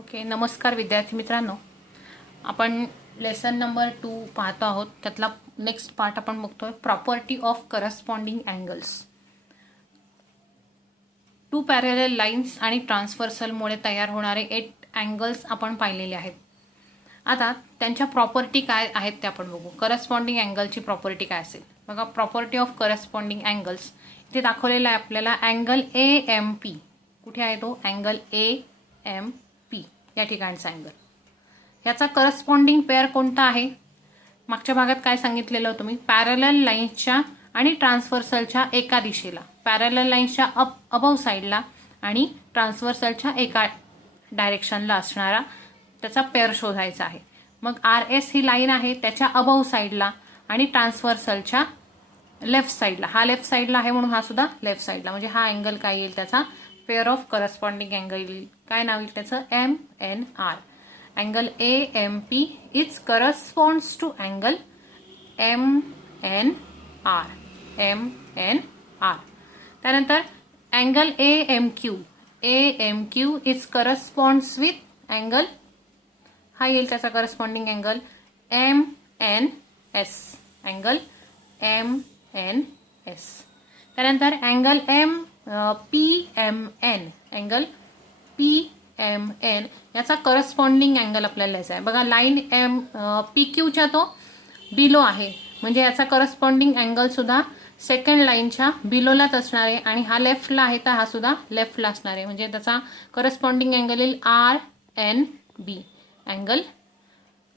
Okay, नमस्कार विद्यार्थी मित्रांनो. आपण लेसन नंबर 2 पाहतो आहोत. त्यातला नेक्स्ट पार्ट आपण बघतोय, property of corresponding angles. Two parallel lines आणि ट्रान्सव्हर्सलमुळे तयार होणारे 8 अँगल्स आपण पाहिलेले आहेत. आता त्यांच्या प्रॉपर्टी काय आहेत ते आपण बघू. करस्पॉन्डिंग अँगलची प्रॉपर्टी काय असेल बघा. प्रॉपर्टी ऑफ करस्पॉन्डिंग अँगल्स इथे दाखवलेला आहे आपल्याला. अँगल AMP कुठे आहे तो? अँगल AMP या ठिकाणचा अँगल. याचा करस्पॉन्डिंग पेअर कोणता आहे? मागच्या भागात काय सांगितलेलं होतं मी? पॅरलल लाईन्सच्या आणि ट्रान्सव्हर्सलच्या एका दिशेला, पॅरलल लाईन्सच्या अबव साईडला आणि ट्रान्सव्हर्सलच्या एका डायरेक्शनला असणारा त्याचा पेअर शोधायचा आहे. मग RS ही लाईन आहे त्याच्या अबव साईडला आणि ट्रान्सव्हर्सलच्या लेफ्ट साईडला. हा लेफ्ट साईडला आहे म्हणून हा सुद्धा लेफ्ट साईडला. म्हणजे हा अँगल काय येईल? त्याचा पेअर ऑफ करस्पॉन्डिंग अँगल येईल. काय नाव येईल त्याचं? MNR. Angle AMP is corresponds to angle MNR. MNR. त्यानंतर angle AMQ is corresponds with angle, हा येईल त्याचा corresponding angle MNS. Angle MNS. त्यानंतर अँगल PMN. अँगल PMN याचा करस्पॉन्डिंग अँगल आपल्याला लिहायचा आहे. बघा, लाईन PQच्या तो बिलो आहे म्हणजे याचा करस्पॉन्डिंग अँगल सुद्धा सेकंड लाईनच्या बिलोलाच असणार आहे. आणि हा लेफ्टला आहे तर हा सुद्धा लेफ्टला असणार आहे. म्हणजे त्याचा करस्पॉन्डिंग अँगल येईल RNB. Angle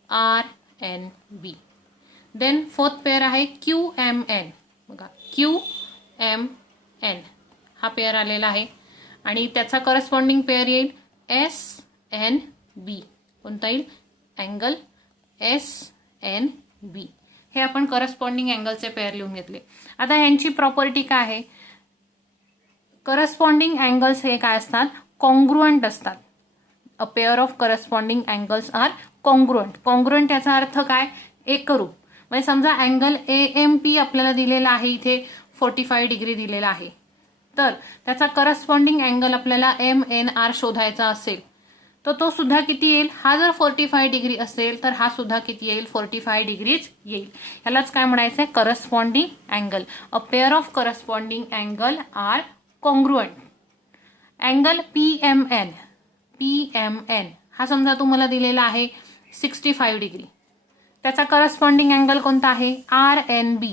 RNB. Then fourth pair आहे QMN. बघा, QMN हा पेअर आलेला आहे आणि त्याचा करस्पॉन्डिंग पेअर येईल SNB. कोणता येईल? Angle SNB. हे आपण करस्पॉन्डिंग अँगलचे पेअर लिहून घेतले. आता ह्यांची प्रॉपर्टी काय आहे? करस्पॉन्डिंग अँगल्स हे काय असतात? कॉन्ग्रुएंट असतात. A pair of corresponding angles are congruent. Congruent याचा अर्थ काय? एकरूप. म्हणजे समजा अँगल AMP आपल्याला दिलेला आहे, इथे 45 डिग्री दिलेला आहे, तर त्याचा करस्पॉन्डिंग अँगल आपल्याला MNR शोधायचा असेल तर तो सुद्धा किती येईल? हा जर 45 डिग्री असेल तर हा सुद्धा किती येईल? 45 डिग्रीज येईल. यालाच काय म्हणायचंय? Corresponding angle. A pair of corresponding angle are congruent. Angle PMN हा समजा तुम्हाला दिलेला आहे 65 डिग्री. त्याचा करस्पॉन्डिंग अँगल कोणता आहे? RNB.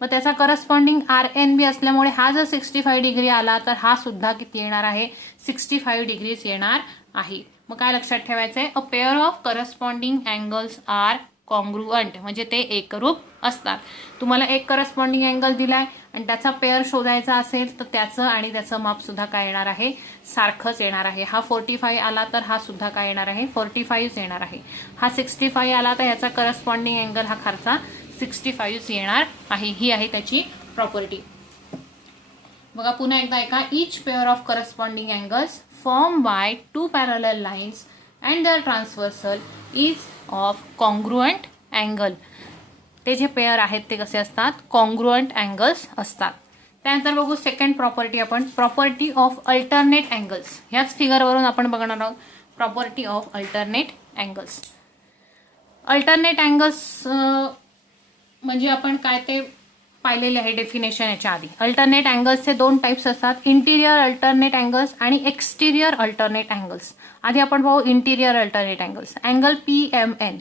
मग त्याचा करस्पॉन्डिंग RNB असल्यामुळे हा जर 65 डिग्री आला तर हा सुद्धा किती येणार आहे? 65 डिग्रीज येणार आहे. मग काय लक्षात ठेवायचंय? A pair of corresponding angles are congruent म्हणजे ते एकरूप असतात. तुम्हाला एक करस्पॉन्डिंग अँगल दिलाय आणि त्याचा पेअर शोधायचा असेल तर त्याचं आणि त्याचं माप सुद्धा काय येणार आहे? सारखंच येणार आहे. हा 45 आला तर हा सुद्धा काय येणार आहे? 45 येणार आहे. हा 65 आला तर ह्याचा करस्पॉन्डिंग अँगल हा खालचा 65 येणार आहे. ही आहे त्याची प्रॉपर्टी. बघा पुन्हा एकदा ऐका. Each pair of corresponding angles form by two parallel lines and their transversal is of congruent angle. ते जे पेअर आहेत ते कसे असतात? कॉन्ग्रुएंट अँगल्स असतात. त्यानंतर बघू सेकंड प्रॉपर्टी आपण. Property of alternate angles. ह्याच फिगरवरून आपण बघणार आहोत property of alternate angles. Alternate angles म्हणजे आपण काय ते पाहिलेले आहे डेफिनेशन याच्या आधी. अल्टरनेट अँगल्सचे दोन टाइप्स असतात, इंटिरियर अल्टरनेट अँगल्स आणि एक्सटिरियर अल्टरनेट अँगल्स. आधी आपण पाहू interior alternate angles. Angle PMN.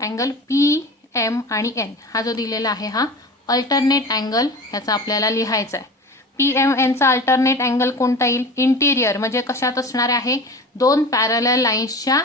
Angle PM आणि N हा जो दिलेला आहे हा अल्टरनेट अँगल ह्याचा आपल्याला लिहायचा आहे. PMNचा अल्टरनेट अँगल कोणता येईल? इंटिरियर म्हणजे कशात असणार आहे? दोन पॅरलल लाईन्सच्या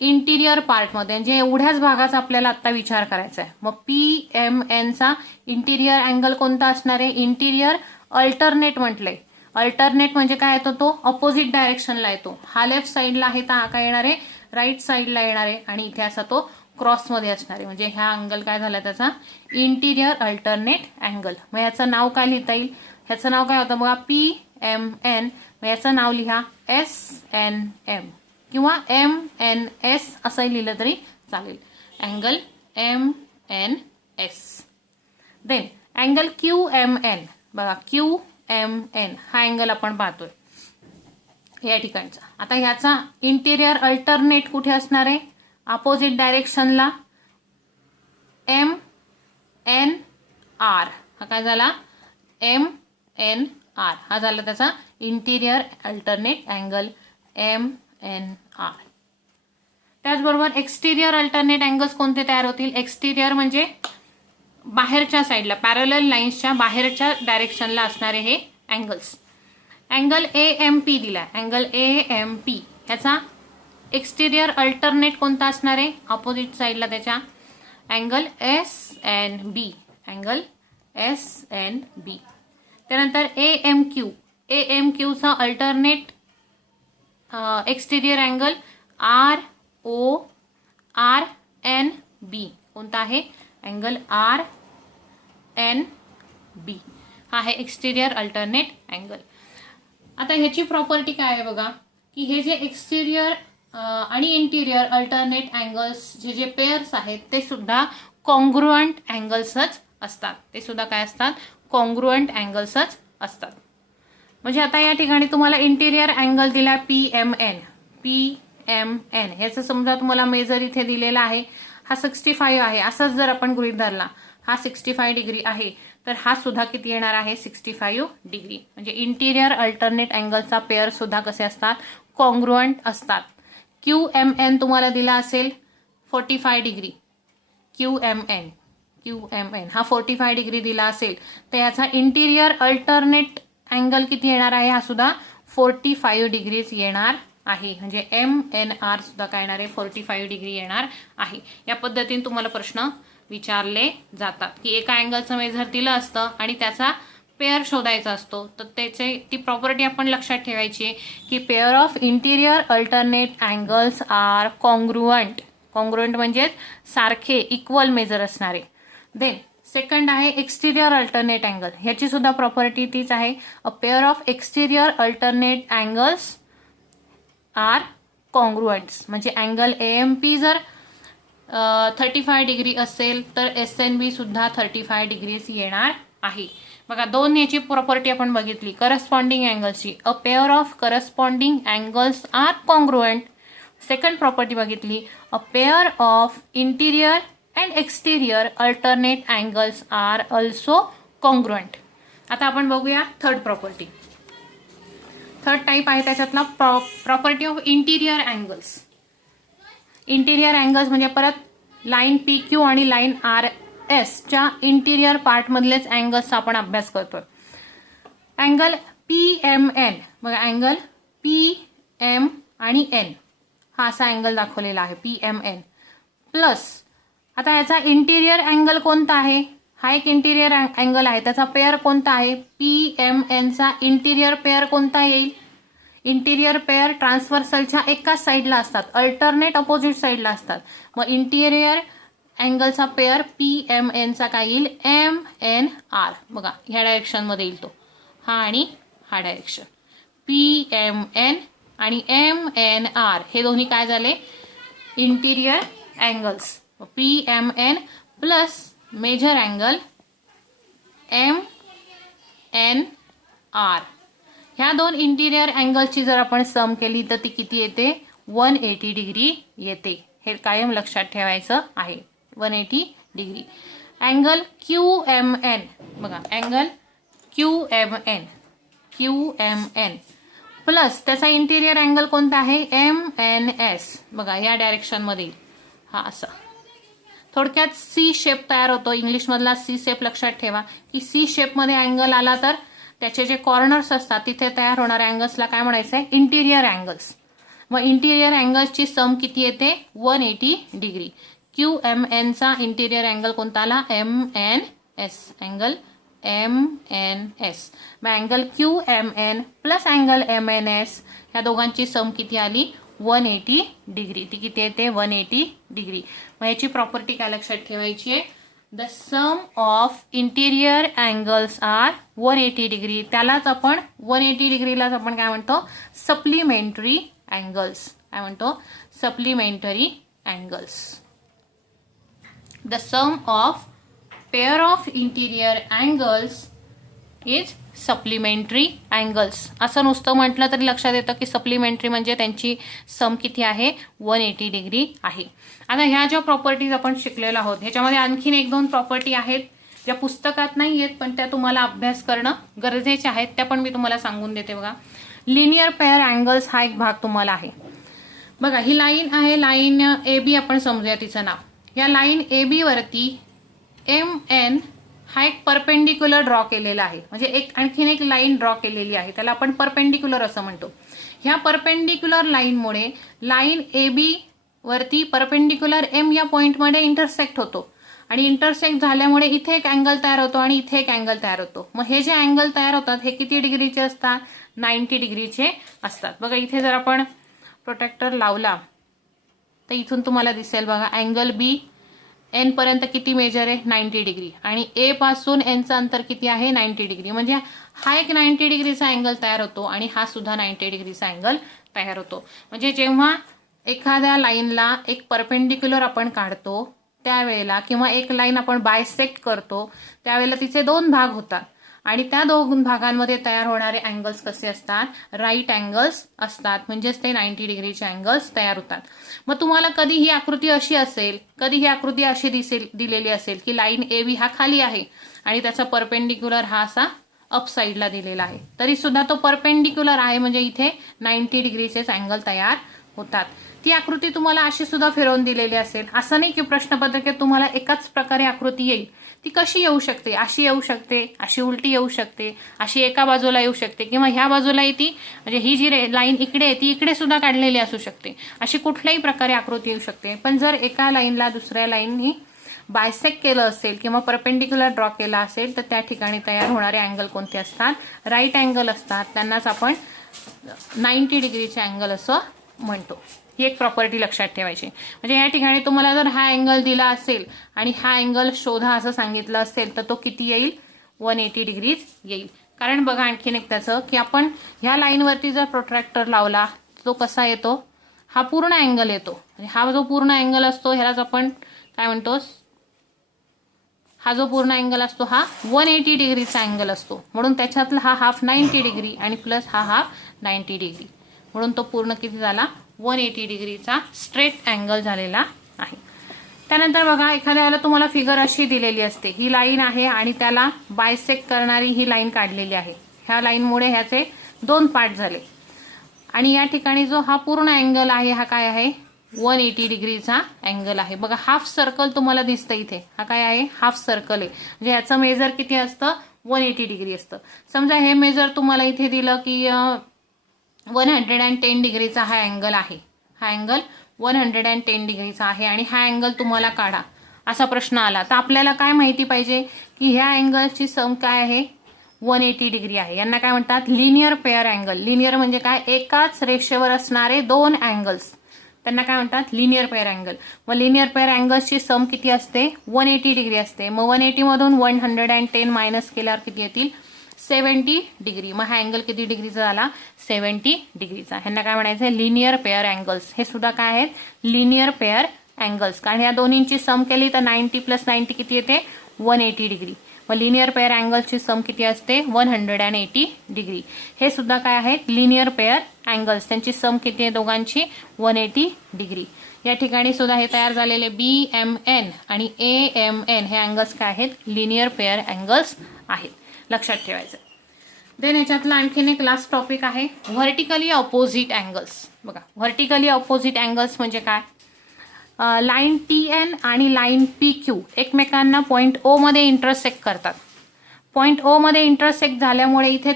इंटिरियर पार्टमध्ये, म्हणजे एवढ्याच भागाचा आपल्याला आता विचार करायचा आहे. मग PMNचा इंटिरियर अँगल कोणता असणार आहे? इंटिरियर अल्टरनेट म्हटलंय. अल्टरनेट म्हणजे काय येतो? तो ऑपोजिट डायरेक्शनला येतो. हा लेफ्ट साईडला आहे तर हा काय येणार आहे? राईट साईडला येणार आहे. आणि इथे असा तो क्रॉसमध्ये असणार आहे. म्हणजे हा अँगल काय झाला त्याचा? Interior alternate angle. मग याचं नाव काय लिहिता येईल? ह्याचं नाव काय होतं बघा? PMN. मग याचं नाव लिहा SNM किंवा MNS असंही लिहिलं तरी चालेल. Angle MNS. Then angle QMN. बघा QMN हा अँगल आपण पाहतोय. या ठिकाणचा. आता ह्याचा इंटिरियर अल्टरनेट कुठे असणार आहे? अपोजिट डायरेक्शनला MNR. हा काय झाला? MNR हा झाला त्याचा इंटिरियर अल्टरनेट अँगल MNR. त्याचबरोबर एक्सटिरियर अल्टरनेट अँगल्स कोणते तयार होतील? एक्सटिरियर म्हणजे बाहेरच्या साईडला, पॅरलल लाईन्सच्या बाहेरच्या डायरेक्शनला असणारे हे अँगल्स. अँगल AMP दिला. अँगल AMP ह्याचा एक्सटिरियर अल्टरनेट कोणता असणार आहे? अपोजिट साईडला त्याच्या अँगल SNB. Angle SNB. त्यानंतर AMQ. AMQचा अल्टरनेट एक्सटिरियर अँगल RORNB. कोणता आहे? Angle RNB. हा आहे एक्सटिरियर अल्टरनेट अँगल. आता ह्याची प्रॉपर्टी काय आहे बघा, की हे जे एक्सटिरियर आणि इंटिरियर अल्टरनेट अँगल्स जे पेअर्स आहेत ते सुद्धा कॉन्ग्रुअंट अँगल्सच असतात. ते सुद्धा काय असतात? कॉन्ग्रुअंट अँगल्सच असतात. म्हणजे आता या ठिकाणी तुम्हाला इंटिरियर अँगल दिला PMN. ह्याचं समजा तुम्हाला मेजर इथे दिलेला आहे, हा 65 आहे. असंच जर आपण गृहीत धरला, हा 65 डिग्री आहे, तर हा सुद्धा किती येणार आहे? 65 डिग्री. म्हणजे इंटिरियर अल्टरनेट अँगलचा पेअर सुद्धा कसे असतात? कॉन्ग्रुअंट असतात. QMN तुम्हाला दिला असेल 45 डिग्री. QMN हा 45 डिग्री दिला असेल, तर याचा इंटिरियर अल्टरनेट अँगल किती येणार आहे? हा सुद्धा 45 डिग्रीज येणार आहे. म्हणजे MNR सुद्धा काय येणार आहे? 45 डिग्री येणार आहे. या पद्धतीने तुम्हाला प्रश्न विचारले जातात की एका अँगलचं मेजर दिलं असतं आणि त्याचा पेअर शोधायचा असतो, तर ती प्रॉपर्टी आपण लक्षात ठेवायची की pair of interior alternate angles are congruent. Congruent म्हणजे सारखे, इक्वल मेजर असणारे. देन सेकंड आहे एक्सटिरियर अल्टरनेट अँगल. ह्याची सुद्धा प्रॉपर्टी तीच आहे. A pair of exterior alternate angles are congruents. म्हणजे अँगल AMP जर 35 डिग्री असेल तर SNB सुद्धा 35 डिग्रीज येणार आहे. बघा, दोन याची प्रॉपर्टी आपण बघितली करस्पॉन्डिंग अँगल्सची. A pair of corresponding angles are congruent. Second property बघितली, a pair of interior and exterior alternate angles are also congruent. आता आपण बघूया थर्ड प्रॉपर्टी. थर्ड टाईप आहे त्याच्यातला property of interior angles. Interior angles म्हणजे परत line PQ आणि line RS च्या इंटिरियर पार्टमधलेच अँगल्सचा आपण अभ्यास करतोय. Angle PMN. बघा, अँगल PM आणि N हा असा अँगल दाखवलेला आहे PMN प्लस. आता याचा इंटिरियर अँगल कोणता आहे? हा एक इंटिरियर अँगल आहे. त्याचा पेअर कोणता आहे? PMNचा इंटिरियर पेअर कोणता येईल? इंटिरियर पेअर ट्रान्सव्हर्सलच्या एकाच साईडला असतात, अल्टरनेट अपोजिट साईडला असतात. मग इंटिरियर अँगलचा पेअर PMNचा काय येईल? MNR. बघा, ह्या डायरेक्शन मध्ये येईल तो, हा आणि हा डायरेक्शन. PMN आणि MNR हे दोन्ही काय झाले? Interior angles. PMN plus measure angle MNR. ह्या दोन इंटिरियर अँगलची जर आपण सम केली तर ती किती येते? 180 डिग्री येते. हे कायम लक्षात ठेवायचं आहे. 180 डिग्री. Angle QMN. बघा, अँगल QMN प्लस त्याचा इंटिरियर अँगल कोणता आहे? MNS. बघा, या डायरेक्शन मध्ये हा असा थोडक्यात C शेप तयार होतो. इंग्लिश मधला C शेप लक्षात ठेवा की C शेप मध्ये अँगल आला तर त्याचे जे कॉर्नर्स असतात तिथे तयार होणाऱ्या अँगल्सला काय म्हणायचं आहे? Interior angles. मग इंटिरियर अँगल्सची सम किती येते? 180 डिग्री. QMNचा इंटिरियर अँगल कोणता आला? MNS. Angle MNS. मग angle QMN plus angle MNS ह्या दोघांची सम किती आली? 180 डिग्री. ती किती येते? 180 डिग्री. मग याची प्रॉपर्टी काय लक्षात ठेवायची आहे? The sum of interior angles are 180 degree. त्यालाच आपण 180 डिग्रीलाच आपण काय म्हणतो? Supplementary angles. काय म्हणतो? Supplementary angles. The sum of pair of interior angles is supplementary angles. असं नुसतं म्हटलं तरी लक्षात येतं की सप्लिमेंटरी म्हणजे त्यांची सम किती आहे, 180 डिग्री आहे. आता ह्या ज्या प्रॉपर्टीज आपण शिकलेलो आहोत ह्याच्यामध्ये आणखीन 1-2 प्रॉपर्टी आहेत ज्या पुस्तकात नाही आहेत पण त्या तुम्हाला अभ्यास करणं गरजेचे आहेत. त्या पण मी तुम्हाला सांगून देते बघा. लिनियर पेअर अँगल्स हा एक भाग तुम्हाला आहे बघा. ही लाईन आहे, लाईन AB आपण समजूया तिचं नाव. या लाईन AB वरती MN हा एक परपेंडिक्युलर ड्रॉ केलेला आहे. म्हणजे आणखीन एक लाईन ड्रॉ केलेली आहे, त्याला आपण परपेंडिक्युलर असं म्हणतो. ह्या परपेंडिक्युलर लाईनमुळे लाईन AB वरती परपेंडिक्युलर M या पॉइंटमध्ये इंटरसेक्ट होतो आणि इंटरसेक्ट झाल्यामुळे इथे एक अँगल तयार होतो आणि इथे एक अँगल तयार होतो. मग हे जे अँगल तयार होतात हे किती डिग्रीचे असतात, 90 डिग्रीचे असतात. बघा इथे जर आपण प्रोटेक्टर लावला तर इथून तुम्हाला दिसेल बघा अँगल B N पर्यंत किती मेजर आहे, 90 डिग्री. आणि A पासून N चं अंतर किती आहे, 90 डिग्री. म्हणजे हा एक 90 डिग्रीचा अँगल तयार होतो आणि हा सुद्धा 90 डिग्रीचा अँगल तयार होतो. म्हणजे जेव्हा एखाद्या लाईनला एक परपेंडिक्युलर आपण काढतो त्यावेळेला किंवा एक लाईन आपण बायसेक्ट करतो त्यावेळेला तिचे 2 भाग होतात आणि त्या 2 भागांमध्ये तयार होणारे अँगल्स कसे असतात, राईट अँगल्स असतात. म्हणजेच ते 90 डिग्रीचे अँगल्स तयार होतात. मग तुम्हाला कधी ही आकृती अशी असेल, कधी ही आकृती अशी दिलेली असेल की लाईन AB हा खाली आहे आणि त्याचा परपेंडिक्युलर हा असा अप साईडला दिलेला आहे, तरी सुद्धा तो परपेंडिक्युलर आहे म्हणजे इथे 90 डिग्रीचेच अँगल तयार होतात. ती आकृती तुम्हाला अशी सुद्धा फिरवून दिलेली असेल. असं नाही की प्रश्नपत्रिकेत तुम्हाला एकाच प्रकारे आकृती येईल. ती कशी येऊ शकते, अशी येऊ शकते, अशी उलटी येऊ शकते, अशी एका बाजूला येऊ शकते किंवा ह्या बाजूला ती म्हणजे ही जी लाईन इकडे आहे ती इकडे सुद्धा काढलेली असू शकते. अशी कुठल्याही प्रकारे आकृती येऊ शकते. पण जर एका लाईनला दुसऱ्या लाईननी बायसेक्ट केलं असेल किंवा परपेंडिक्युलर ड्रॉ केला असेल तर त्या ठिकाणी तयार होणारे अँगल कोणते असतात, राईट अँगल असतात. त्यांनाच आपण 90 डिग्रीचे अँगल असं म्हणतो. ही एक प्रॉपर्टी लक्षात ठेवायची. म्हणजे या ठिकाणी तुम्हाला जर हा अँगल दिला असेल आणि हा अँगल शोधा असं सांगितलं असेल तर तो किती येईल, 180 डिग्रीज येईल. कारण बघा आणखीन एक त्याचं की आपण ह्या लाईनवरती जर प्रोट्रॅक्टर लावला तो कसा येतो, हा पूर्ण अँगल येतो. हा जो पूर्ण अँगल असतो ह्यालाच आपण काय म्हणतो, हा जो पूर्ण अँगल असतो हा 180 डिग्रीचा अँगल असतो. म्हणून त्याच्यातला हा हाफ 90 डिग्री आणि प्लस हा हाफ 90 डिग्री म्हणून तो पूर्ण किती झाला, 180 डिग्रीचा स्ट्रेट अँगल झालेला आहे. त्यानंतर बघा एखाद्या वेळेला तुम्हाला फिगर अशी दिलेली असते, ही लाईन आहे आणि त्याला बायसेक्ट करणारी ही लाईन काढलेली आहे. ह्या लाईनमुळे ह्याचे 2 पार्ट झाले आणि या ठिकाणी जो हा पूर्ण अँगल आहे हा काय आहे, 180 डिग्रीचा अँगल आहे. बघा हाफ सर्कल तुम्हाला दिसतं इथे, हा काय आहे, हाफ सर्कल आहे. म्हणजे याचं मेजर किती असतं, 180 डिग्री असतं. समजा हे मेजर तुम्हाला इथे दिलं की 110 डिग्रीचा हा अँगल आहे. हा अँगल 110 डिग्रीचा आहे आणि हा अँगल तुम्हाला काढा असा प्रश्न आला तर आपल्याला काय माहिती पाहिजे की ह्या अँगलची सम काय आहे, 180 डिग्री आहे. यांना काय म्हणतात, लिनियर पेअर अँगल. लिनियर म्हणजे काय, एकाच रेषेवर असणारे 2 अँगल्स, त्यांना काय म्हणतात, लिनियर पेअर अँगल. मग लिनियर पेअर अँगल्सची सम किती असते, 180 डिग्री असते. मग 180 मधून 110 मायनस केल्यावर किती येतील, 70 डिग्री. मग हा अँगल किती डिग्रीचा झाला, 70 डिग्रीचा. ह्यांना काय म्हणायचं, लिनियर पेअर अँगल्स. हे सुद्धा काय आहेत, लिनियर पेअर अँगल्स. कारण या दोन्हींची सम केली तर 90 + 90 किती येते, 180 डिग्री. मग लिनियर पेअर अँगल्सची सम किती असते, 180 डिग्री. हे सुद्धा काय आहेत, लिनियर पेअर अँगल्स. त्यांची सम किती आहे दोघांची, 180 डिग्री. या ठिकाणी सुद्धा हे तयार झालेले BMN आणि AMN हे अँगल्स काय आहेत, लिनियर पेअर अँगल्स आहेत. लक्षात ठेवायचं. देन याच्यातला आणखीन एक लास्ट टॉपिक आहे व्हर्टिकली ऑपोजिट अँगल्स. बघा व्हर्टिकली ऑपोजिट अँगल्स म्हणजे काय, लाईन TN आणि लाईन PQ एकमेकांना पॉईंट O मध्ये इंटरसेक्ट करतात. पॉईंट O मध्ये इंटरसेक्ट झाल्यामुळे इथे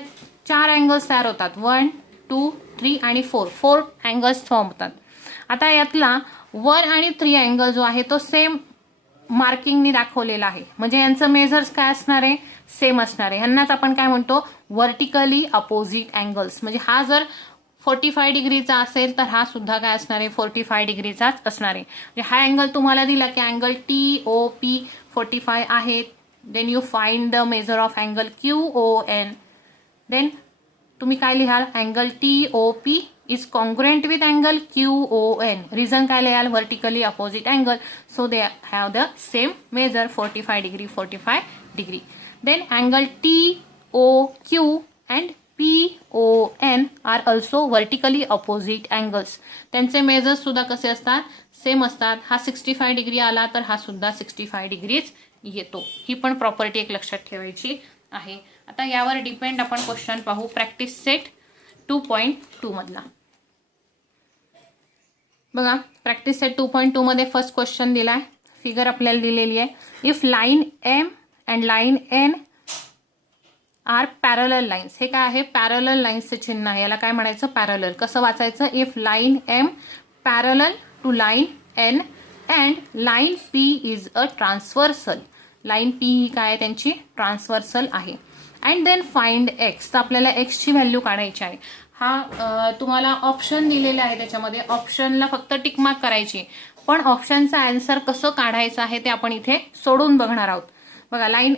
4 अँगल्स तयार होतात, 1, 2, 3 आणि 4 अँगल्स फॉर्म होतात. आता यातला 1 आणि 3 अँगल जो आहे तो सेम मार्किंगनी दाखवलेला आहे. म्हणजे यांचं मेजर्स काय असणार आहे, सेम असणार आहे. ह्यांनाच आपण काय म्हणतो, व्हर्टिकली अपोजिट अँगल्स. म्हणजे हा जर 45 डिग्रीचा असेल तर हा सुद्धा काय असणार आहे, 45 डिग्रीचाच असणार आहे. म्हणजे हा अँगल तुम्हाला दिला की अँगल TOP 45 आहे. Then you find the measure of angle QON. Then तुम्ही काय लिहाल, angle TOP is congruent with angle QON. Reason काय लिहाल, vertically opposite angle. So they have the same measure, 45 degree, 45 degree. Then angle POQ and PON are also vertically opposite angles. त्यांचे measures सुद्धा कसे असतात, same असतात. हा 65 degree आला तर हा सुद्धा 65 डिग्रीच येतो. ही पण प्रॉपर्टी एक लक्षात ठेवायची आहे. आता यावर डिपेंड आपण क्वेश्चन पाहू प्रॅक्टिस सेट 2.2 मधला. बघा प्रॅक्टिस सेट 2.2 मध्ये फर्स्ट क्वेश्चन दिलाय. फिगर आपल्याला दिलेली आहे. If line M and line N are parallel lines. हे काय आहे, पॅरलल लाईन्सचे चिन्ह आहे. याला काय म्हणायचं, पॅरलल. कसं वाचायचं, if line M parallel to line N and line P is a transversal. Line P ही काय त्यांची ट्रान्सव्हर्सल आहे. And then find X. तर आपल्याला एक्सची व्हॅल्यू काढायची आहे. हा तुम्हाला ऑप्शन दिलेला आहे, त्याच्यामध्ये ऑप्शनला फक्त टिक मार्क करायची. पण ऑप्शनचा आन्सर कसं काढायचं आहे ते आपण इथे सोडून बघणार आहोत. बघा लाईन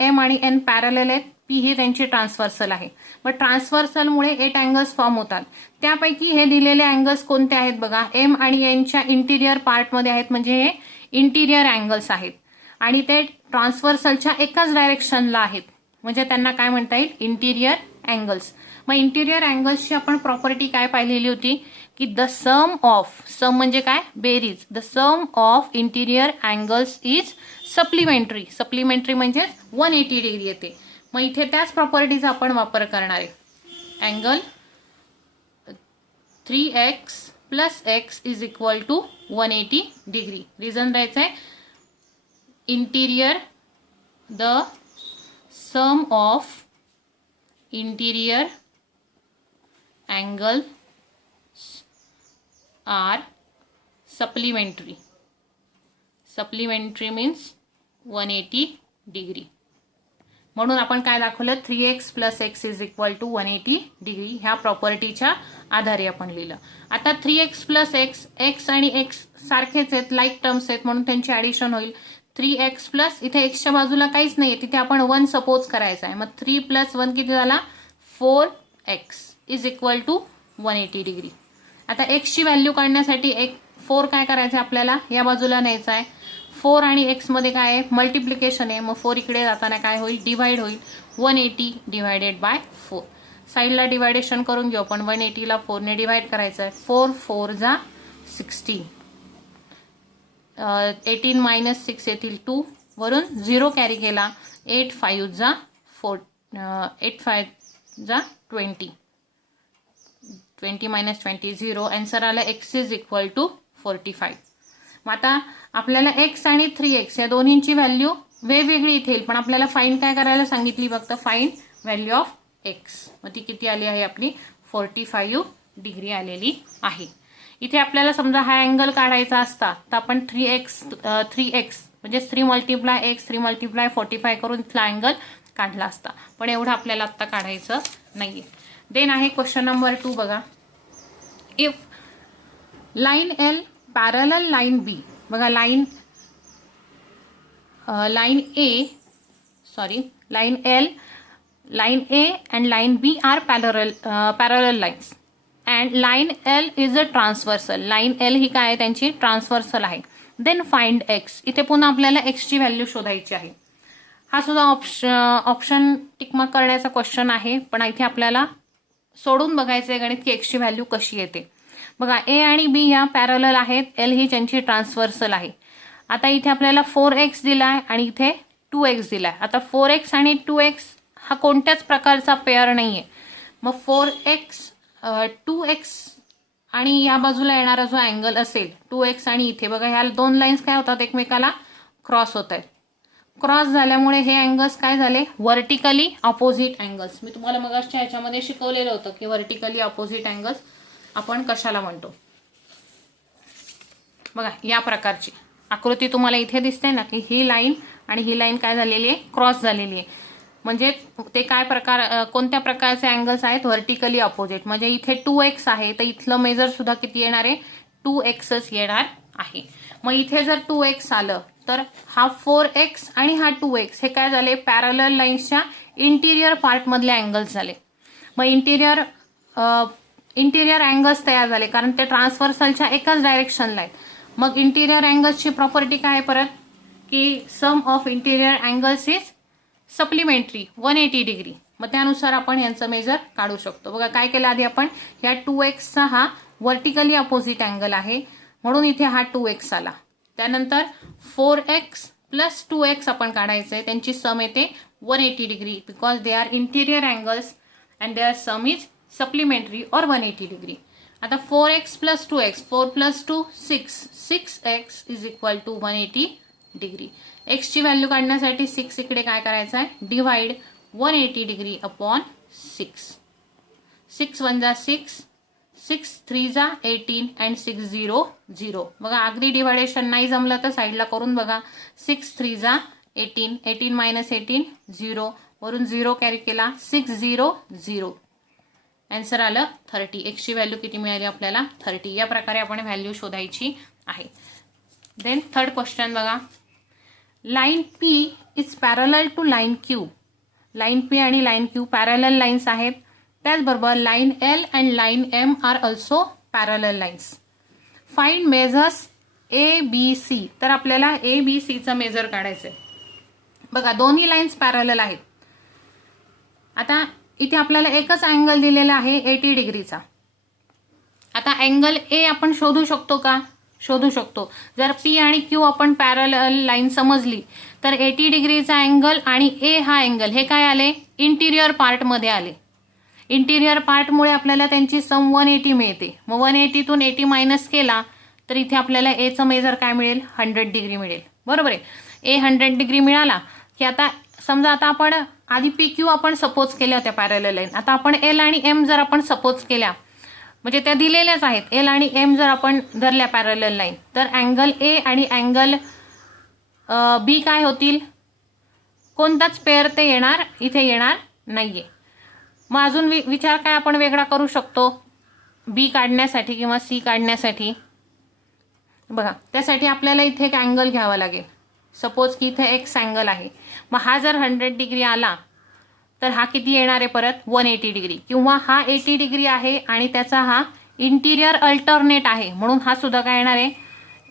एम आणि एन पॅरलल आहेत. पी ही त्यांची ट्रान्सव्हर्सल आहे. मग ट्रान्सव्हर्सलमुळे 8 अँगल्स फॉर्म होतात. त्यापैकी हे दिलेले अँगल्स कोणते आहेत बघा, एम आणि एनच्या इंटिरियर पार्टमध्ये आहेत, म्हणजे हे इंटिरियर अँगल्स आहेत आणि ते ट्रान्सव्हर्सलच्या एकाच डायरेक्शनला आहेत, म्हणजे त्यांना काय म्हणता येईल, इंटिरियर अँगल्स. मग इंटिरियर अँगल्सची आपण प्रॉपर्टी काय पाहिलेली होती की द सम म्हणजे काय, बेरीज. The sum of interior angles is supplementary. Supplementary म्हणजे 180 डिग्री येते. मग इथे त्याच प्रॉपर्टीचा आपण वापर करणार आहे. Angle 3x + x is equal to 180 degree. Reason द्यायचं आहे interior, the sum of interior angles are supplementary. Supplementary means 180 degree. म्हणून आपण काय दाखवलं, 3x + x is equal to 180 degree. ह्या प्रॉपर्टीच्या आधारे आपण लिहिलं. आता 3x + x, x आणि x सारखेच आहेत, लाईक टर्म्स आहेत, म्हणून त्यांची ऍडिशन होईल. 3x + इथे xच्या बाजूला काहीच नाहीये, तिथे आपण 1 सपोज करायचा आहे. मग 3 + 1 किती झाला, 4x is equal to 180 degree. आता x ची व्हॅल्यू काढण्यासाठी 4 काय करायचं आपल्याला, या बाजूला न्यायचा आहे. 4 आणि x मध्ये काय आहे, मल्टिप्लिकेशन आहे. मग 4 इकडे जाताना काय होईल, डिवाइड होईल. 180 डिवायडेड बाय 4. साईडला डिवायडेशन करून घेऊ आपण. 180 ला 4 ने डिवाइड करायचं आहे. 4 4 जा 16. 18 - 6 येतील 2. वरून 0 कॅरी केला. 8 5 जा 4, 8 5 जा 20. 20 - 20 0. आन्सर आला x इज इक्वल टू 45. मग आता आपल्याला x आणि 3x या दोन्हींची व्हॅल्यू वेगवेगळी इथे येईल, पण आपल्याला फाइंड काय करायला सांगितली, फक्त फाइंड व्हॅल्यू ऑफ x. मग ती किती आली आहे आपली, 45 डिग्री आलेली आहे. इथे आपल्याला समजा हा अँगल काढायचा असता तर आपण 3x म्हणजे 3 × x 3 × 45 करून इथला अँगल काढला असता, पण एवढं आपल्याला आता काढायचं नाहीये. देन आहे क्वेश्चन नंबर 2. बघा, if line L parallel line B. बघा line A and line B are parallel lines and line L is a transversal. Line L ही काय आहे, त्यांची ट्रान्सव्हर्सल आहे. Then find X. इथे पुन्हा आपल्याला एक्सची व्हॅल्यू शोधायची आहे. हा सुद्धा ऑप्शन टिकमार्क करण्याचा क्वेश्चन आहे, पण इथे आपल्याला सोडून बघायचं आहे गणित की एक्सची व्हॅल्यू कशी येते. बघा ए आणि बी या पॅरलल आहेत, एल ही त्यांची ट्रान्सव्हर्सल आहे. आता इथे आपल्याला 4x दिलाय आणि इथे 2x दिलाय. आता 4x आणि 2x हा कोणत्याच प्रकारचा पेअर नाहीये. मग 2x आणि या बाजूला येणारा जो अँगल असेल 2x आणि इथे बघा ह्या दोन लाईन्स काय होतात, एकमेकाला क्रॉस होत आहेत. क्रॉस झाल्यामुळे हे अँगल्स काय झाले, व्हर्टिकली ऑपोजिट अँगल्स. मी तुम्हाला मगाच्या ह्याच्यामध्ये शिकवलेलं होतं की व्हर्टिकली ऑपोजिट अँगल्स आपण कशाला म्हणतो. बघा या प्रकारची आकृती तुम्हाला इथे दिसते ना की ही लाईन आणि ही लाईन काय झालेली आहे, क्रॉस झालेली आहे. म्हणजे ते काय कोणत्या प्रकारचे अँगल्स आहेत, व्हर्टिकली ऑपोजिट. म्हणजे इथे 2x आहे तर इथलं मेजर सुद्धा किती येणार आहे, 2xच येणार आहे. मग इथे जर 2x आलं तर हा 4x आणि हा 2x हे काय झाले, पॅरलल लाईन्सच्या इंटिरियर पार्ट मधले अँगल्स झाले. मग इंटिरियर अँगल्स तयार झाले कारण ते ट्रान्सव्हर्सलच्या एकाच डायरेक्शनला आहेत. मग इंटिरियर अँगल्सची प्रॉपर्टी काय आहे परत, की sum of interior angles is supplementary 180 degree, मग त्यानुसार आपण यांचं मेजर काढू शकतो. बघा काय केलं आधी आपण, ह्या 2x हा व्हर्टिकली अपोजिट अँगल आहे म्हणून इथे हा 2x आला. त्यानंतर 4x प्लस 2x आपण काढायचं आहे, त्यांची सम येते 180 degree because they are interior angles and their sum is supplementary or 180 degree. आता 4x plus 2x, 4 plus 2 6, 6x is equal to 180 degree. x ची व्हॅल्यू काढण्यासाठी 6 इकडे काय करायचं आहे, डिवाइड 180 डिग्री अपॉन 6. 6 1 जा 6, 6 3 जा 18 अँड 6 0 0. बघा अगदी डिव्हायडेशन नाही जमलं तर साईडला करून बघा. 6 3 जा 18, 18 मायनस 18 0, वरून 0 कॅरी केला, 6 0 0. आन्सर आलं 30. x ची व्हॅल्यू किती मिळाली आपल्याला, 30. या प्रकारे आपण व्हॅल्यू शोधायची आहे. देन थर्ड क्वेश्चन बघा, line P is parallel to line Q. Line P आणि लाईन Q पॅरलल लाईन्स आहेत. त्याचबरोबर line L and line M are also parallel lines. Find measures ABC. तर आपल्याला ABCचं मेजर काढायचंय. बघा दोन्ही लाईन्स पॅरलल आहेत. आता इथे आपल्याला एकच अँगल दिलेला आहे 80 डिग्रीचा. आता अँगल A आपण शोधू शकतो का, शोधू शकतो. जर P आणि Q आपण पॅरलल लाईन समजली तर 80 डिग्रीचा अँगल आणि A हा अँगल हे काय आले, इंटिरियर पार्टमध्ये आले. इंटिरियर पार्टमुळे आपल्याला त्यांची सम 180 मिळते. मग 180 तून 80 मायनस केला तर इथे आपल्याला Aचं मेजर काय मिळेल, 100 डिग्री मिळेल. बरोबर आहे. A 100 डिग्री मिळाला की आता समजा आता आपण आधी PQ आपण सपोज केल्या होत्या पॅरलल लाईन. आता आपण L आणि M जर आपण सपोज केल्या, म्हणजे त्या दिलेल्याच आहेत, L आणि M जर आपण धरल्या पॅरलल लाईन, तर अँगल A आणि अँगल B काय होतील, कोणताच पेअर ते येणार, इथे येणार नाहीये. मग अजून विचार काय आपण वेगळा करू शकतो B काढण्यासाठी किंवा C काढण्यासाठी. बघा त्यासाठी आपल्याला इथे एक अँगल घ्यावा लागेल. सपोज की इथे एक्स अँगल आहे, मग हा जर 100 डिग्री आला तर हा किती येणार आहे परत, 180 डिग्री. किंवा हा 80 डिग्री आहे आणि त्याचा हा इंटिरियर अल्टरनेट आहे म्हणून हा सुद्धा काय येणार आहे,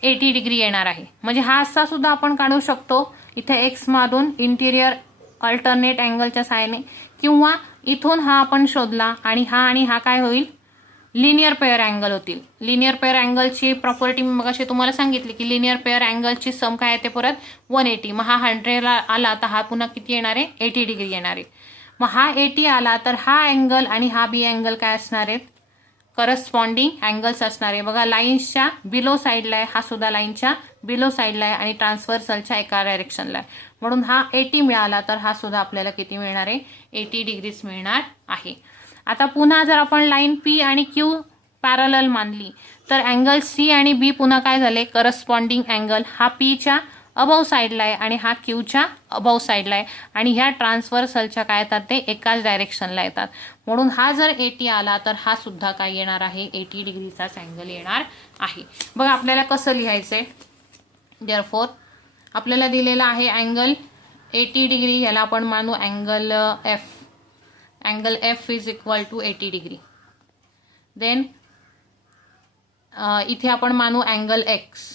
80 डिग्री येणार आहे. म्हणजे हा असा सुद्धा आपण काढू शकतो इथे एक्स मधून इंटिरियर अल्टरनेट अँगलच्या साहाय्याने. किंवा इथून हा आपण शोधला आणि हा काय होईल, लिनियर पेअर अँगल होतील. लिनियर पेअर अँगलची प्रॉपर्टी मी मगाशी तुम्हाला सांगितली की लिनियर पेअर अँगलची सम काय येते परत 180. मग हा 100 आला तर हा पुन्हा किती येणार आहे, 80 डिग्री येणार आहे. मग हा 80 आला तर हा अँगल आणि हा बी अँगल काय असणार आहेत, करस्पॉन्डिंग अँगल्स असणार आहे. बघा लाईन्सच्या बिलो साईडला आहे, हा सुद्धा लाईनच्या बिलो साईडला आहे आणि ट्रान्सव्हर्सलच्या एका डायरेक्शनला आहे. म्हणून हा 80 मिळाला तर हा सुद्धा आपल्याला किती मिळणार आहे, 80 डिग्रीज मिळणार आहे. आता पुन्हा जर आपण लाईन P आणि Q पॅरलल मानली तर अँगल C आणि B पुन्हा काय झाले, करस्पॉन्डिंग अँगल. हा P च्या अबव साईडला आहे आणि हा Q च्या अबव साईडला आहे आणि ह्या ट्रान्सव्हर्सलच्या काय येतात ते एकाच डायरेक्शनला येतात. म्हणून हा जर 80 आला तर हा सुद्धा काय येणार आहे, 80 डिग्रीचाच अँगल येणार आहे. बघा आपल्याला कसं लिहायचंय, देअरफॉर आपल्याला दिलेला आहे अँगल 80 डिग्री, याला आपण मानू angle F. Angle F is equal to 80 degree. Then इथे आपण मानू angle X.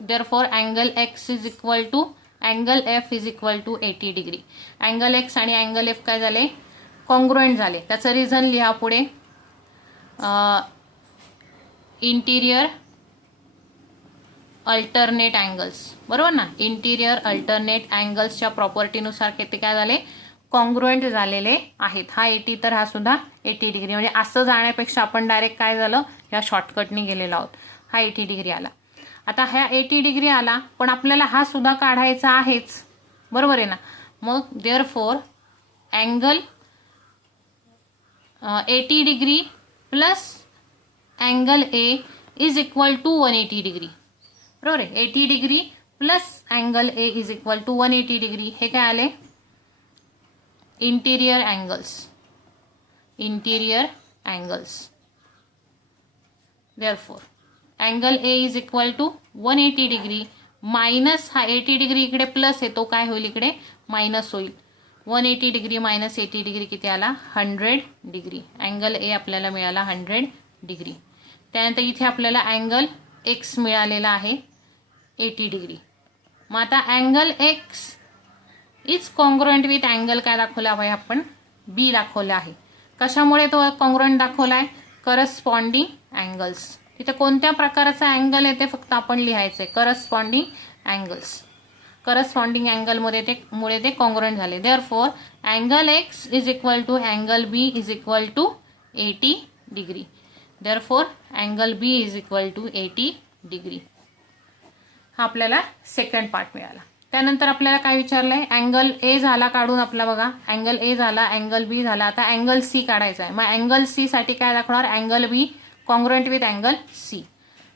Therefore angle X is equal to angle F is equal to 80 degree. Angle X आणि अँगल F काय झाले, कॉन्ग्रुएंट झाले. त्याचं रिझन लिहा पुढे, इंटिरियर अल्टरनेट अँगल्स. बरोबर ना, इंटिरियर अल्टरनेट अँगल्सच्या प्रॉपर्टीनुसार किती काय झाले, कॉन्ग्रुएंट झालेले आहेत. हा 80 तर हा सुद्धा 80 डिग्री. म्हणजे असं जाण्यापेक्षा आपण डायरेक्ट काय झालं, ह्या शॉर्टकटनी गेलेलो आहोत. हा 80 डिग्री आला. आता ह्या 80 डिग्री आला पण आपल्याला हा सुद्धा काढायचा आहेच, बरोबर आहे ना. मग therefore angle 80 degree plus angle A is equal to 180 degree. बरोबर आहे. 80 degree plus angle A is equal to 180 degree. हे काय आले, interior angles. Interior angles. Therefore angle A is equal to 180 degree minus हा 80 डिग्री इकडे plus आहे तो काय होईल, इकडे मायनस होईल. 180 डिग्री मायनस 80 डिग्री किती आला, 100 डिग्री. अँगल A आपल्याला मिळाला 100 डिग्री. त्यानंतर इथे आपल्याला अँगल X मिळालेला आहे 80 डिग्री. मग आता angle X is congruent with angle काय दाखवला आहे आपण, बी दाखवला आहे. कशामुळे तो कॉन्ग्रुएंट दाखवला आहे, करस्पॉन्डिंग अँगल्स. तिथे कोणत्या प्रकारचा अँगल आहे ते फक्त आपण लिहायचंय, करस्पॉन्डिंग अँगल्स. करस्पॉन्डिंग अँगलमुळे ते कॉन्ग्रुएंट झाले. Therefore angle X is equal to angle B is equal to 80 degree. Therefore angle B is equal to 80 degree. हा आपल्याला सेकंड पार्ट मिळाला. त्यानंतर आपल्याला काय विचारलंय, अँगल ए झाला काढून आपला बघा, अँगल ए झाला, अँगल बी झाला, आता अँगल सी काढायचा आहे. मग अँगल सी साठी काय दाखवणार, angle B congruent with angle C.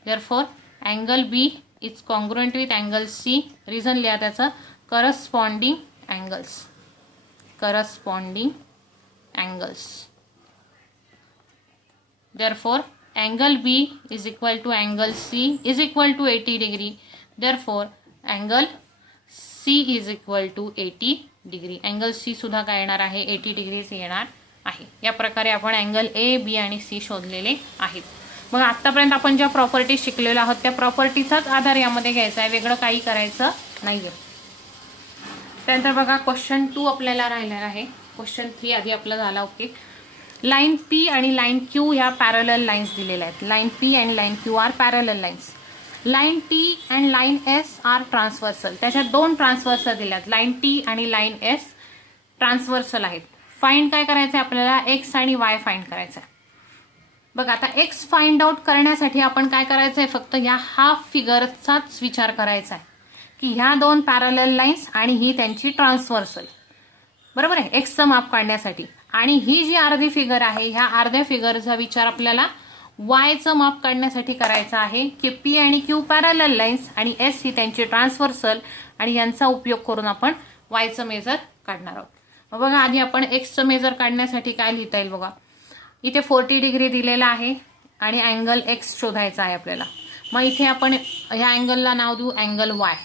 Therefore angle B is congruent with angle C. Reason लिहा त्याचं, corresponding angles. Corresponding angles. Therefore angle B is equal to angle C is equal to 80 degree. Therefore angle C is equal to 80 degree. Angle C सुद्धा काय येणार आहे, 80 degrees येणार आहे. या प्रकारे आपण अँगल ए, बी आणि सी शोधलेले आहेत. मग आतापर्यंत आपण ज्या प्रॉपर्टी शिकलेलो आहोत त्या प्रॉपर्टीचाच आधार यामध्ये घ्यायचा आहे, वेगळं काही करायचं नाहीये. त्यानंतर बघा क्वेश्चन 2 आपल्याला राहिलेला आहे. क्वेश्चन 3 आधी आपला झाला. ओके, लाईन पी आणि लाईन क्यू ह्या पॅरलल लाईन्स दिलेल्या आहेत. लाईन पी आणि line Q are parallel lines. Line T and line S are transversal. त्याच्यात 2 ट्रान्सव्हर्सल दिल्यात, लाईन टी आणि लाईन एस ट्रान्सव्हर्सल आहेत. फाइंड काय करायचं आहे आपल्याला, एक्स आणि वाय फाइंड करायचं आहे. बघा आता एक्स फाइंड आउट करण्यासाठी आपण काय करायचं आहे, फक्त या हाफ फिगरचाच विचार करायचा आहे की ह्या 2 पॅरलल लाईन्स आणि ही त्यांची ट्रान्सव्हर्सल, बरोबर आहे, एक्सचं माप काढण्यासाठी. आणि ही जी अर्धी फिगर आहे, ह्या अर्ध्या फिगरचा विचार आपल्याला वायचं माप काढण्यासाठी करायचं आहे की पी आणि क्यू पॅरलल लाईन्स आणि एस ही त्यांची ट्रान्सव्हर्सल, आणि यांचा उपयोग करून आपण वायचं मेजर काढणार आहोत. मग बघा आधी आपण एक्सचं मेजर काढण्यासाठी काय लिहिता येईल बघा, इथे 40 डिग्री दिलेला आहे आणि अँगल एक्स शोधायचा आहे आपल्याला. मग इथे आपण ह्या अँगलला नाव देऊ अँगल वाय.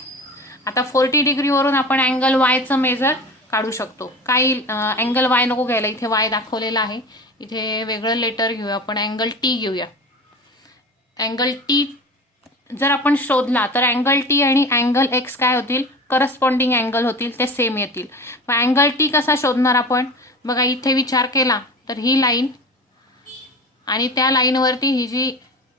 आता 40 डिग्रीवरून आपण अँगल वायचं मेजर काढू शकतो. काही अँगल वाय नको घ्यायला, इथे वाय दाखवलेला आहे, इथे वेगळं लेटर घेऊया आपण, अँगल टी घेऊया. अँगल टी जर आपण शोधला तर अँगल टी आणि अँगल एक्स काय होतील, करस्पॉन्डिंग अँगल होतील, ते सेम येतील. मग अँगल टी कसा शोधणार आपण, बघा इथे विचार केला तर ही लाईन आणि त्या लाईनवरती ही जी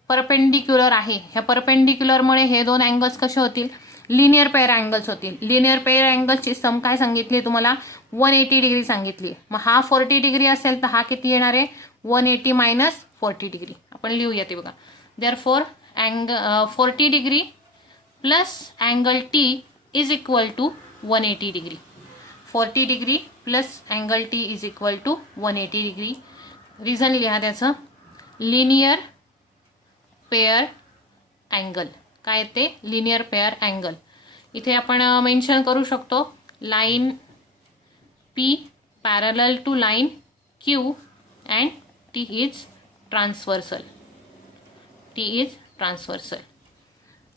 परपेंडिक्युलर आहे, ह्या परपेंडिक्युलरमुळे हे 2 अँगल्स कसे होतील, लिनियर पेअर अँगल्स होतील. लिनियर पेअर अँगलची सम काय सांगितली तुम्हाला, 180 डिग्री सांगितली. मग हा 40 डिग्री असेल तर हा किती येणार आहे, 180 मायनस 40 डिग्री. आपण लिहूया ते बघा. Therefore 40 degree plus angle T is equal to 180 degree. 40 degree plus angle T is equal to 180 degree. Reason लिहा त्याचं, लिनियर पेअर अँगल. काय ते, लिनियर पेअर अँगल. इथे आपण मेन्शन करू शकतो line P parallel to line Q and T is transversal. T is transversal.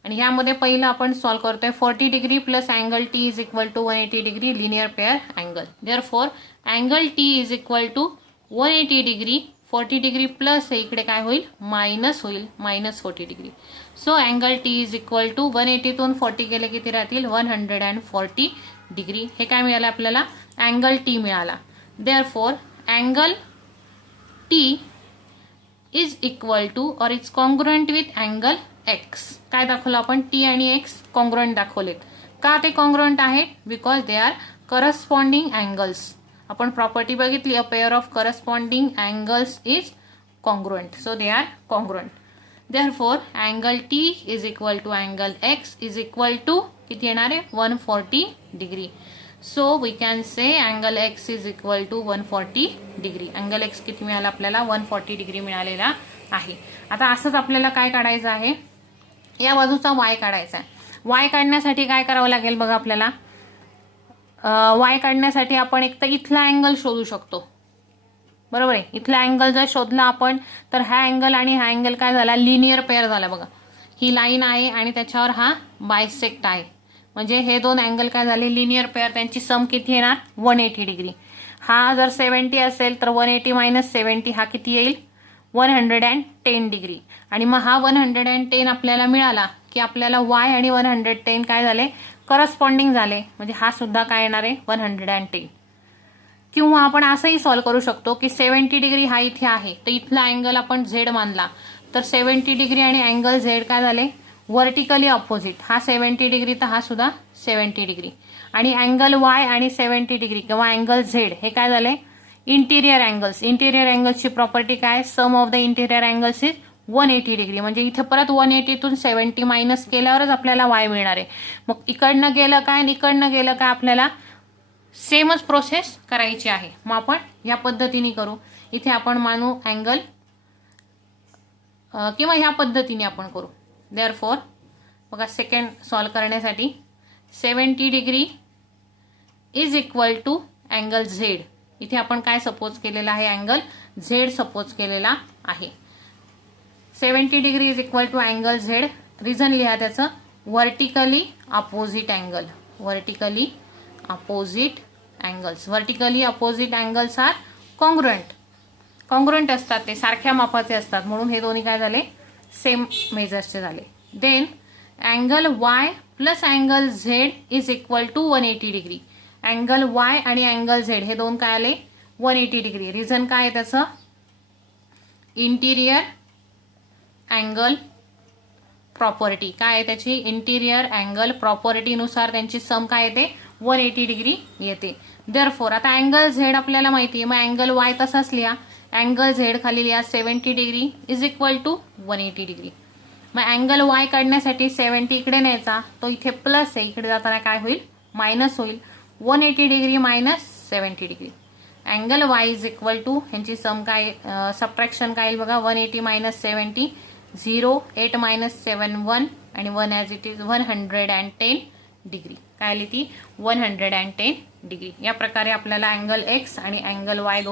आणि ह्यामध्ये पहिलं आपण सॉल्व करतोय, 40 degree plus angle T is equal to 180 degree, linear pair angle. Therefore angle T is equal to 180 degree. 40 degree plus इकडे काय होईल, minus होईल, minus 40 degree. So angle T is equal to 180तून 40 गेले किती राहतील, 140 डिग्री. हे काय मिळालं आपल्याला, अँगल टी मिळाला. Therefore angle T is equal to और is congruent with angle X. काय दाखवलं आपण, टी आणि एक्स कॉन्ग्रुएंट दाखवलेत. का ते कॉन्ग्रुएंट आहेत, because they are corresponding angles. आपण प्रॉपर्टी बघितली, a pair of corresponding angles is congruent, so they are congruent. Therefore angle T is equal to angle X is equal to किती येणार आहे, 140 degree. So we can say angle X is equal to 140 degree. Angle X किती मिळाला आपल्याला, 140 degree मिळालेला आहे. आता असंच आपल्याला काय काढायचं आहे, या बाजूचा वाय काढायचा आहे. वाय काढण्यासाठी काय करावं लागेल बघा आपल्याला, वाय काढण्यासाठी आपण एक तर इथला अँगल शोधू शकतो, बरोबर आहे. इथला अँगल जर शोधला आपण तर हा अँगल आणि हा अँगल काय झाला, लिनियर पेअर झाला. बघा ही लाईन आहे आणि त्याच्यावर हा बायसेक्ट आहे, म्हणजे हे 2 अँगल काय झाले, लिनियर पेअर. त्यांची सम किती येणार, 180 डिग्री. हा जर 70 असेल तर 180 मायनस 70 हा किती येईल, 110 डिग्री. आणि मग हा 110 आपल्याला मिळाला की आपल्याला वाय आणि 110 काय झाले, करस्पॉन्डिंग झाले म्हणजे हा सुद्धा काय येणार आहे 110. किंवा आपण असंही सॉल्व्ह करू शकतो की 70 डिग्री हा इथे आहे तर इथला अँगल आपण झेड मानला तर 70 डिग्री आणि अँगल झेड काय झाले व्हर्टिकली ऑपोजिट. हा 70 डिग्री तर हा सुद्धा 70 डिग्री आणि अँगल वाय आणि 70 डिग्री किंवा अँगल झेड हे काय झाले इंटिरियर अँगल्स. इंटिरियर अँगल्सची प्रॉपर्टी काय sum of the interior angles is 180 degree म्हणजे इथे परत 180तून 70 मायनस केल्यावरच आपल्याला वाय मिळणार आहे. मग इकडनं गेलं काय आणि इकडनं गेलं काय आपल्याला सेमच प्रोसेस करायची आहे. मग आपण या पद्धतीने करू. इथे आपण मानू अँगल किंवा ह्या पद्धतीने आपण करू. देअरफॉर बघा सेकंड सॉल्व्ह करण्यासाठी 70 degree is equal to angle Z. इथे आपण काय सपोज केलेला आहे अँगल झेड सपोज केलेला आहे. 70 degree is equal to angle Z. Reason लिहा त्याचं vertically opposite angle. Vertically opposite angles. Vertically opposite angles are congruent. Congruent असतात ते सारख्या मापाचे असतात म्हणून हे दोन्ही काय झाले सेम मेजर्सचे झाले. Then angle Y plus angle Z is equal to 180 degree. Angle Y आणि अँगल झेड हे दोन काय आले 180 डिग्री. रिझन काय आहे त्याचं इंटिरियर अँगल प्रॉपर्टी. काय आहे त्याची इंटिरियर अँगल प्रॉपर्टीनुसार त्यांची सम काय येते 180 डिग्री येते. देअरफॉर आता अँगल झेड आपल्याला माहिती आहे मग अँगल वाय तसाच लिहा. अँगल झेड खाली लिहा 70 degree is equal to 180 degree. मग अँगल वाय काढण्यासाठी 70 इकडे न्यायचा तो इथे प्लस आहे इकडे जाताना काय होईल मायनस होईल. 180 degree minus 70 degree. Angle Y is equal to ह्यांची सम काय सबट्रॅक्शन काय येईल बघा 180 मायनस 70 0 8 मायनस 7 1 आणि 1 ॲज इट इज 110 डिग्री. काय आली ती 110 डिग्री. या प्रकारे आपल्याला अँगल एक्स आणि अँगल वाय दोन